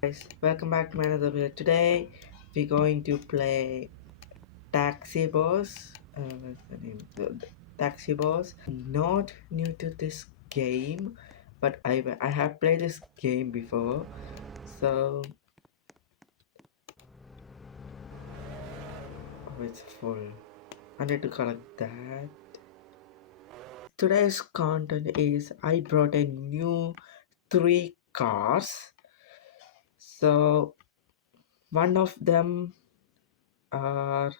Guys, welcome back to my another video. Today we're going to play Taxi Boss. What's the name? Taxi Boss. Not new to this game, but I have played this game before. So it's full. I need to collect that. Today's content is I brought a new three cars. So one of them are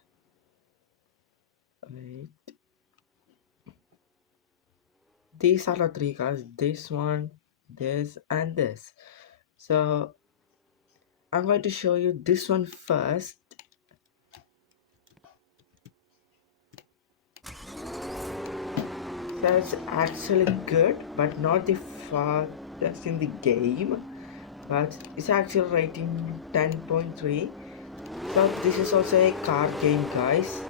wait. These are the three cars, this one, this and this. So I'm going to show you this one first. That's actually good, but not the farthest in the game, but it's actually rating 10.3. So this is also a car game, guys.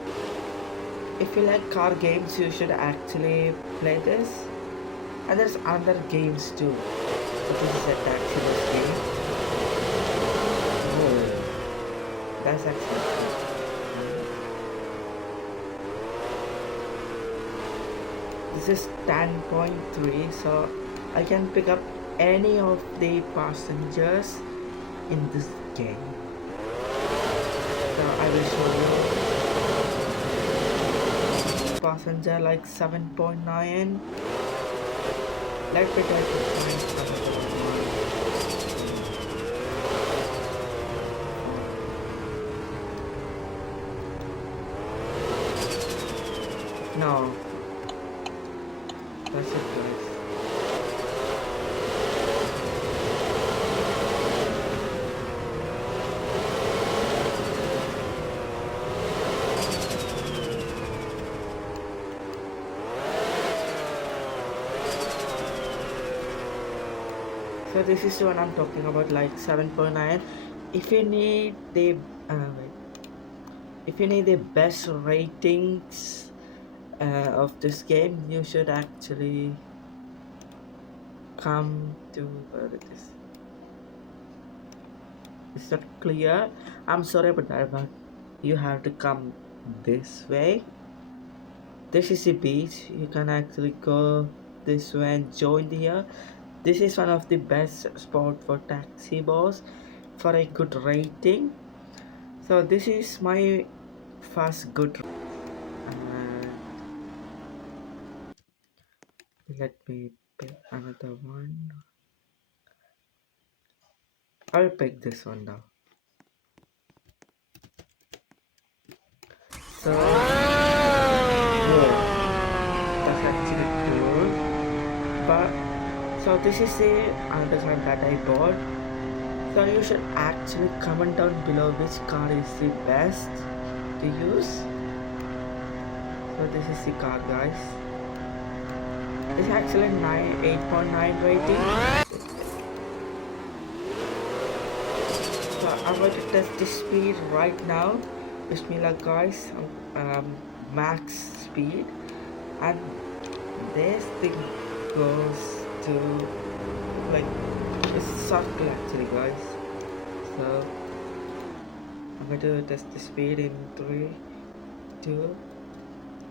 If you like car games, you should actually play this. And there's other games too, but this is a taxi bus game. Oh, that's actually cool. This is 10.3, so I can pick up any of the passengers in this game. So I will show you passenger like 7.9. Let me try to find another one. No, that's it, guys. So this is the one I'm talking about, like 7.9. If you need the if you need the best ratings of this game, you should actually come to where it is. It's not clear. I'm sorry about that, but you have to come this way. This is the beach. You can actually go this way and join here. This is one of the best spot for taxi boss for a good rating. So this is my first good. Let me pick another one. I'll pick this one now. So yeah, that's actually cool. But so this is the another car that I bought. So you should actually comment down below which car is the best to use. So this is the car, guys. It's actually 8.9 rating. So I'm going to test the speed right now. Bismillah, guys. Max speed, and this thing goes to like it's circle actually, guys. So I'm going to test the speed in 3, 2,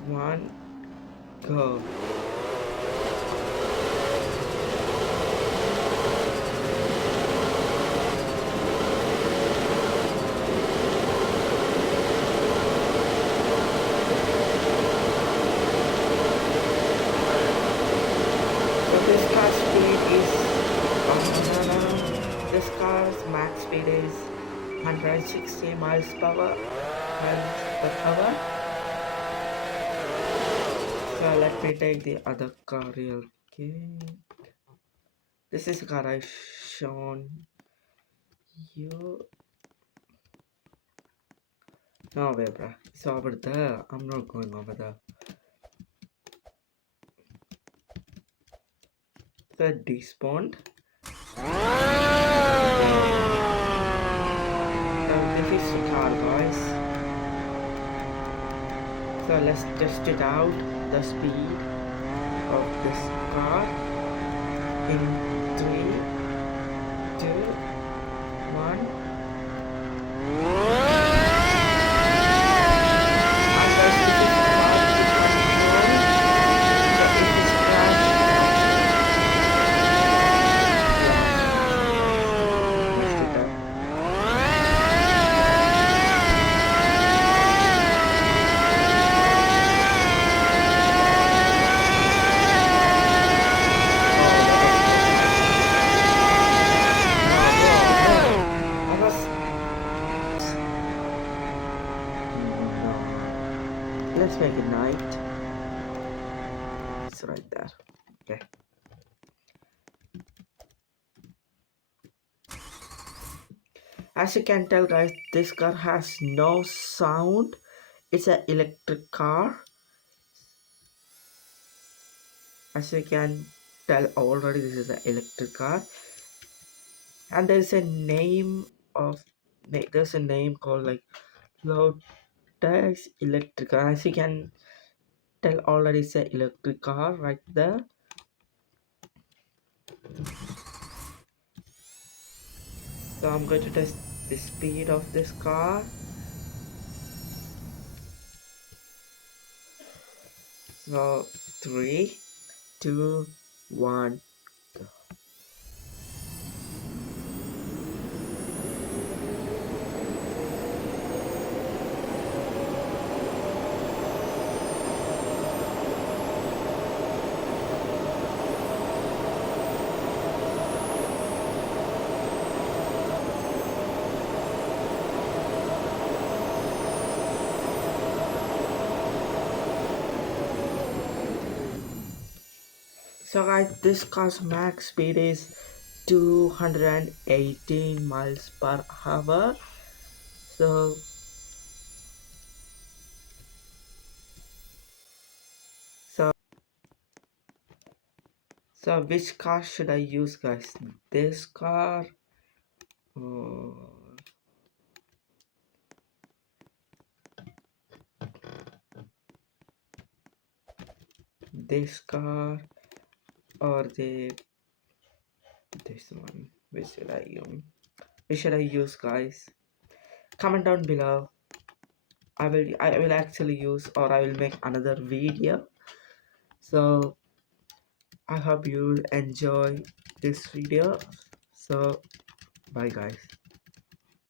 1, go. This car's max speed is 160 miles per hour. So let me take the other car real quick. This is the car I shown you. No way, bruh. It's over there. I'm not going over there. The despawned. This is the car, guys. So let's test it out, the speed of this car in 3, 2, let's make a night. It's right there. Okay. As you can tell guys, this car has no sound. It's an electric car. As you can tell already, this is an electric car. And there's a name of, there's a name called like Lotus Electric car. As you can tell already, it's an electric car right there. So I'm going to test the speed of this car. So 3, 2, 1. So guys, this car's max speed is 218 miles per hour. So so so which car should I use guys? This car or this car or this one? Which should I use? Which should I use guys? Comment down below. I will actually use, or I will make another video. So I hope you enjoy this video. So bye guys.